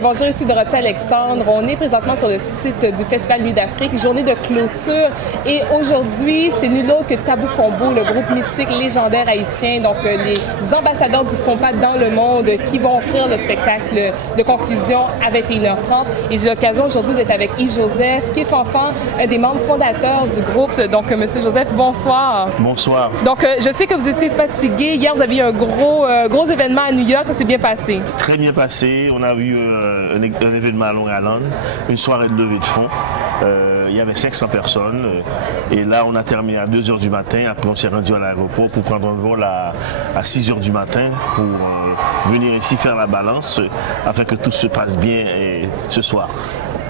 Bonjour, ici Dorothée Alexandre. On est présentement sur le site du Festival Nuit d'Afrique, journée de clôture. Et aujourd'hui, c'est nul autre que Tabou Combo, le groupe mythique légendaire haïtien, donc les ambassadeurs du compas dans le monde qui vont offrir le spectacle de conclusion à 21h30. Et j'ai l'occasion aujourd'hui d'être avec Yves Joseph, qui est Fanfan, un des membres fondateurs du groupe. Donc, Monsieur Joseph, bonsoir. Bonsoir. Donc, je sais que vous étiez fatigué. Hier, vous aviez eu un gros événement à New York. Ça s'est bien passé. Très bien passé. On a eu un événement à Long Island, une soirée de levée de fonds. Il y avait 500 personnes. Et là, on a terminé à 2h du matin. Après, on s'est rendu à l'aéroport pour prendre un vol à 6h du matin pour venir ici faire la balance afin que tout se passe bien ce soir.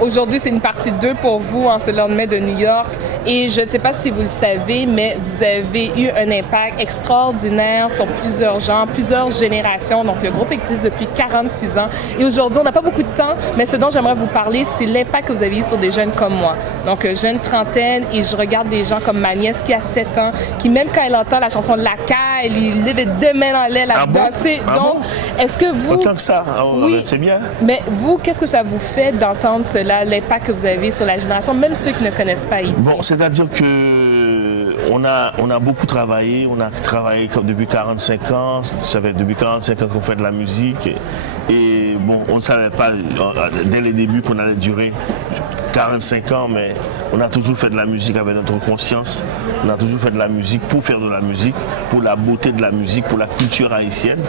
Aujourd'hui, c'est une partie 2 pour vous en ce lendemain de New York. Et je ne sais pas si vous le savez, mais vous avez eu un impact extraordinaire sur plusieurs gens, plusieurs générations. Donc, le groupe existe depuis 46 ans. Et aujourd'hui, on n'a pas beaucoup de temps, mais ce dont j'aimerais vous parler, c'est l'impact que vous avez eu sur des jeunes comme moi. Donc, jeune trentaine, et je regarde des gens comme ma nièce qui a 7 ans, qui même quand elle entend la chanson de La Caille, il lève deux mains dans l'aile à danser. Donc, est-ce que vous... Autant que ça, oui, c'est bien. Mais vous, qu'est-ce que ça vous fait d'entendre cela, l'impact que vous avez sur la génération, même ceux qui ne connaissent pas Haïti? Bon, c'est-à-dire que on a beaucoup travaillé, on a travaillé depuis 45 ans, ça fait depuis 45 ans qu'on fait de la musique et bon, on ne savait pas dès les débuts qu'on allait durer 45 ans, mais on a toujours fait de la musique avec notre conscience, on a toujours fait de la musique pour faire de la musique, pour la beauté de la musique, pour la culture haïtienne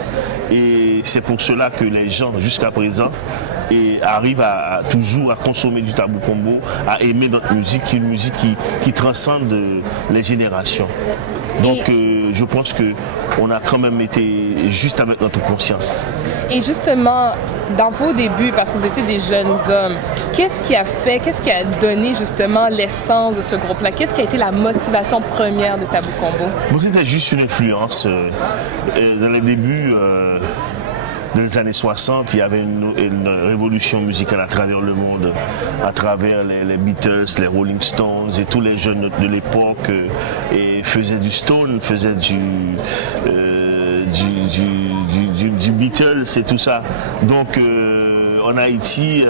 et c'est pour cela que les gens jusqu'à présent arrivent toujours à consommer du Tabou Combo, à aimer notre musique, une musique qui transcende les générations. Donc je pense qu'on a quand même été juste avec notre conscience. Et justement, dans vos débuts, parce que vous étiez des jeunes hommes, qu'est-ce qui a donné justement l'essence de ce groupe-là? Qu'est-ce qui a été la motivation première de Tabou Combo? Bon, c'était juste une influence. Dans les débuts, dans les années 60, il y avait une révolution musicale à travers le monde, à travers les Beatles, les Rolling Stones et tous les jeunes de l'époque et faisaient du Stone, faisaient du Beatles et tout ça. Donc en Haïti,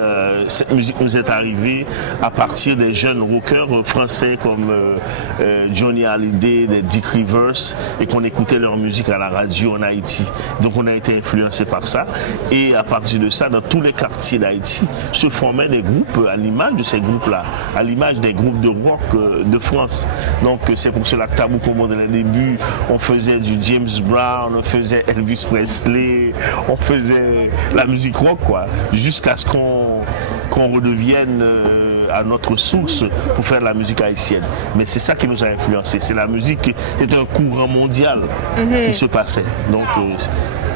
cette musique nous est arrivée à partir des jeunes rockers français comme Johnny Hallyday, des Dick Rivers, et qu'on écoutait leur musique à la radio en Haïti. Donc on a été influencé par ça. Et à partir de ça, dans tous les quartiers d'Haïti, se formaient des groupes à l'image de ces groupes-là, à l'image des groupes de rock de France. Donc c'est pour cela que Tabou Combo, dans les débuts, on faisait du James Brown, on faisait Elvis Presley, on faisait la musique rock, quoi, jusqu'à ce qu'on redevienne à notre source pour faire de la musique haïtienne. Mais c'est ça qui nous a influencé. C'est la musique, c'est un courant mondial qui se passait. Donc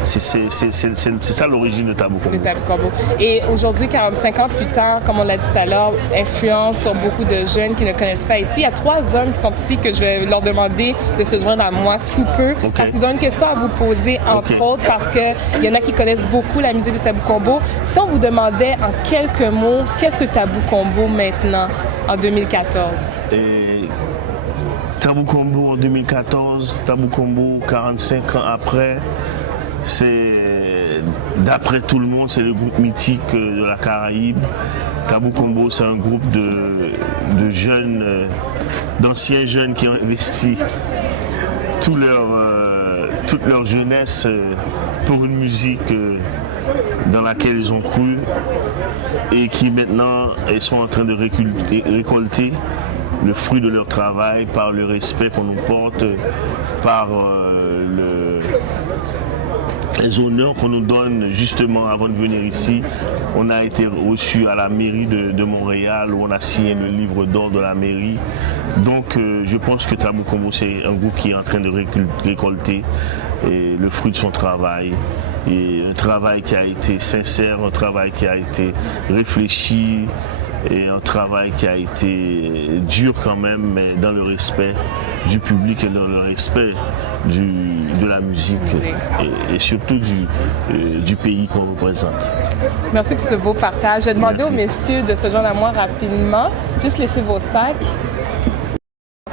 c'est ça l'origine de Tabou Combo. Et aujourd'hui, 45 ans plus tard, comme on l'a dit tout à l'heure, influence sur beaucoup de jeunes qui ne connaissent pas Haïti. Il y a 3 hommes qui sont ici que je vais leur demander de se joindre à moi sous peu. Okay. Parce qu'ils ont une question à vous poser, entre autres, parce qu'il y en a qui connaissent beaucoup la musique de Tabou Combo. Si on vous demandait en quelques mots, qu'est-ce que Tabou Combo maintenant, en 2014? Tabou Combo en 2014, Tabou Combo 45 ans après, c'est, d'après tout le monde, c'est le groupe mythique de la Caraïbe. Tabou Combo, c'est un groupe de jeunes, d'anciens jeunes qui ont investi toute leur jeunesse pour une musique dans laquelle ils ont cru et qui maintenant sont en train de récolter le fruit de leur travail par le respect qu'on nous porte, par les honneurs qu'on nous donne justement avant de venir ici. On a été reçu à la mairie de Montréal où on a signé le livre d'or de la mairie. Donc je pense que Tabou Combo, c'est un groupe qui est en train de récolter le fruit de son travail. Et un travail qui a été sincère, un travail qui a été réfléchi et un travail qui a été dur quand même, mais dans le respect du public et dans le respect de la musique et surtout du pays qu'on représente. Merci pour ce beau partage. Je vais demander aux messieurs de se joindre à moi rapidement. Juste laissez vos sacs.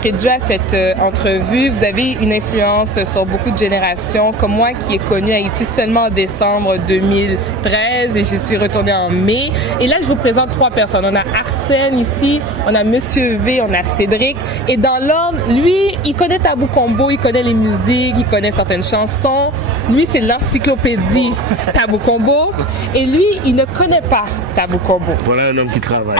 d'entrée de jeu à cette entrevue. Vous avez une influence sur beaucoup de générations, comme moi qui ai connu Haïti seulement en décembre 2013 et j'y suis retournée en mai. Et là, je vous présente 3 personnes. On a Arsène ici, on a Monsieur V, on a Cédric. Et dans l'ordre, lui, il connaît Tabou Combo, il connaît les musiques, il connaît certaines chansons. Lui, c'est l'encyclopédie Tabou Combo. Et lui, il ne connaît pas Tabou Combo. Voilà un homme qui travaille.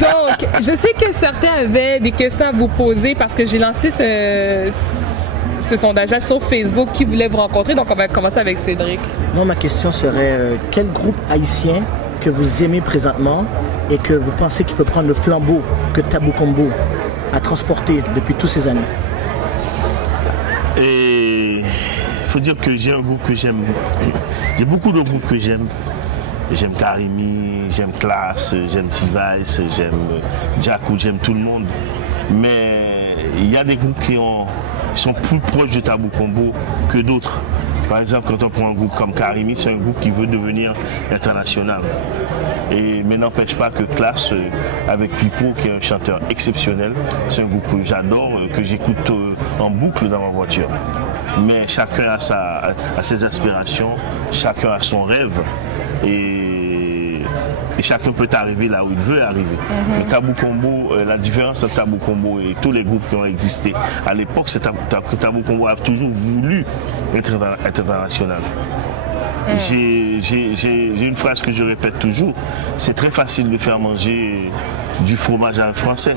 Donc, je sais que certains avaient des questions à vous poser parce que j'ai lancé ce sondage sur Facebook qui voulait vous rencontrer. Donc, on va commencer avec Cédric. Non, ma question serait quel groupe haïtien que vous aimez présentement et que vous pensez qu'il peut prendre le flambeau que Tabou Combo a transporté depuis toutes ces années? Et il faut dire que j'ai un groupe que j'aime. J'ai beaucoup de groupes que j'aime. J'aime Karimi, j'aime Classe, j'aime T-Vice, j'aime Jackou, j'aime tout le monde. Mais il y a des groupes qui sont plus proches de Tabou Combo que d'autres. Par exemple, quand on prend un groupe comme Karimi, c'est un groupe qui veut devenir international. Mais n'empêche pas que Classe, avec Pipo, qui est un chanteur exceptionnel, c'est un groupe que j'adore, que j'écoute en boucle dans ma voiture. Mais chacun a ses aspirations, chacun a son rêve. Et chacun peut arriver là où il veut arriver. Mais Tabou Combo, la différence entre Tabou Combo et tous les groupes qui ont existé à l'époque, c'est que Tabou Combo a toujours voulu être international. J'ai une phrase que je répète toujours, c'est très facile de faire manger du fromage à un Français,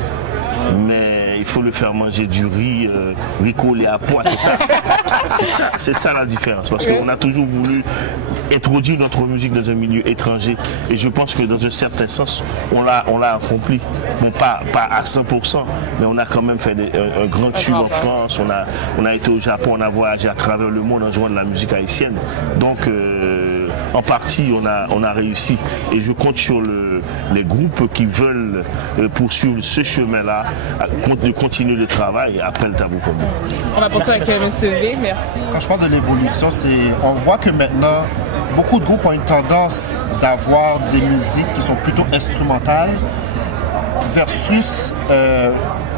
mais il faut le faire manger du riz collé à pois, c'est ça la différence, parce qu'on a toujours voulu introduire notre musique dans un milieu étranger et je pense que dans un certain sens on l'a accompli, bon pas à 100%, mais on a quand même fait un grand tube en France, on a été au Japon, on a voyagé à travers le monde en jouant de la musique haïtienne, donc en partie on a réussi et je compte sur les groupes qui veulent poursuivre ce chemin-là, de continuer le travail après le Tabou Combo. On va poursuivre avec M. V, merci. Quand je parle de l'évolution, on voit que maintenant, beaucoup de groupes ont une tendance d'avoir des musiques qui sont plutôt instrumentales versus,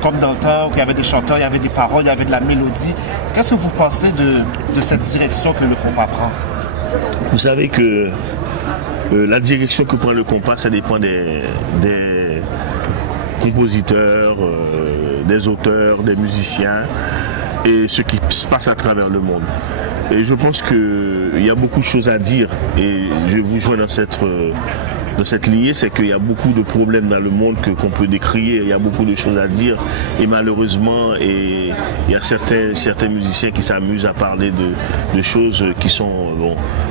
comme dans le temps où il y avait des chanteurs, il y avait des paroles, il y avait de la mélodie. Qu'est-ce que vous pensez de cette direction que le compas prend? Vous savez que la direction que prend le compas, ça dépend des compositeurs, des auteurs, des musiciens et ce qui se passe à travers le monde. Et je pense qu'il y a beaucoup de choses à dire et je vous joins dans cette lignée, c'est qu'il y a beaucoup de problèmes dans le monde qu'on peut décrire, il y a beaucoup de choses à dire et malheureusement il y a certains musiciens qui s'amusent à parler de choses qui sont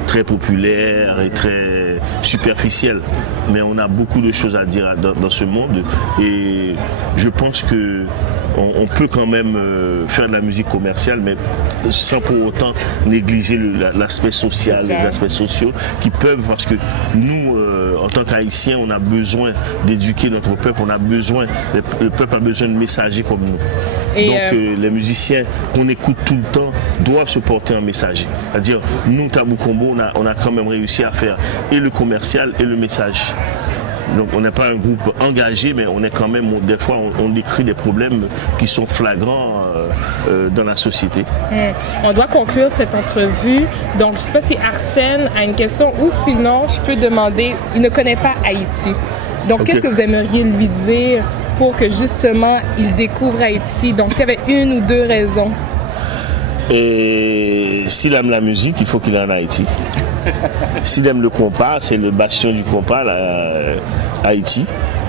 très populaires et très superficielles, mais on a beaucoup de choses à dire dans ce monde et je pense que on peut quand même faire de la musique commerciale, mais sans pour autant négliger l'aspect social, les aspects sociaux qui peuvent, parce que nous, en tant qu'Haïtiens, on a besoin d'éduquer notre peuple, le peuple a besoin de messagers comme nous. Et donc les musiciens qu'on écoute tout le temps doivent se porter un messager. C'est-à-dire, nous, Tabou Combo, on a quand même réussi à faire et le commercial et le message. Donc on n'est pas un groupe engagé, mais on est quand même, des fois on décrit des problèmes qui sont flagrants dans la société. On doit conclure cette entrevue, donc je ne sais pas si Arsène a une question ou sinon je peux demander, il ne connaît pas Haïti. Donc qu'est-ce que vous aimeriez lui dire pour que justement il découvre Haïti? Donc s'il y avait 1 ou 2 raisons. Et s'il aime la musique, il faut qu'il aille en Haïti. S'il aime le compas, c'est le bastion du compas, Haïti.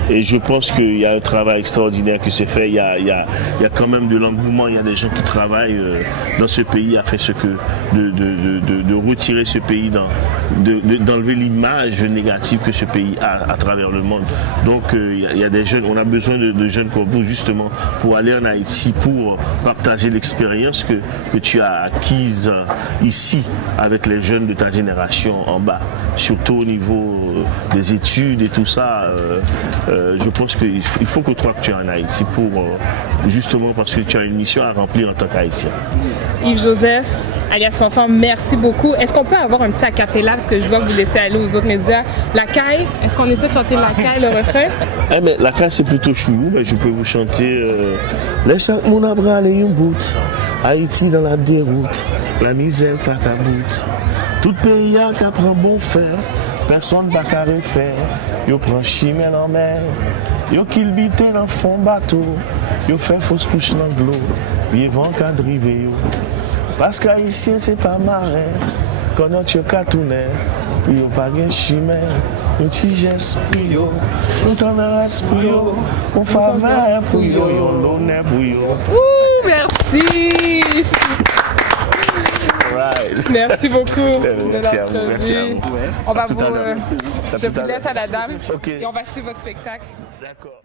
Et je pense qu'il y a un travail extraordinaire qui se fait. Il y a quand même de l'engouement. Il y a des gens qui travaillent dans ce pays à faire de retirer ce pays, d'enlever l'image négative que ce pays a à travers le monde. Donc il y a des jeunes. On a besoin de jeunes comme vous justement pour aller en Haïti, pour partager l'expérience que tu as acquise ici avec les jeunes de ta génération en bas, surtout au niveau des études et tout ça. Je pense qu'il faut que toi tu es en Haïti justement parce que tu as une mission à remplir en tant qu'Haïtien. Yves-Joseph, alias Fanfan, merci beaucoup. Est-ce qu'on peut avoir un petit acapella parce que je dois vous laisser aller aux autres médias? La caille, est-ce qu'on essaie de chanter la caille, le refrain? Mais la caille c'est plutôt chelou, mais je peux vous chanter laisse mon abra aller un bout, Haïti dans la déroute, la misère pas qu'à bout. Tout pays a qu'à prendre bon fer, personne pas qu'à refaire. Yo prend chimel en mer, yo kill bité dans fond bateau, yo fait fausse couche dans l'eau, yo vent qu'à driver yo. Parce qu'haïtien c'est pas marin, quand tu katounet, puis yo pas gen chimel, un petit geste pour yo, nous t'en reste pour yo, on faveur pour yo, l'honneur pour yo. Ouh, merci! Right. Merci beaucoup. Merci à vous. Merci à vous. On va vous, À tout à l'heure. je vous laisse à la dame Ok. et on va suivre votre spectacle. D'accord.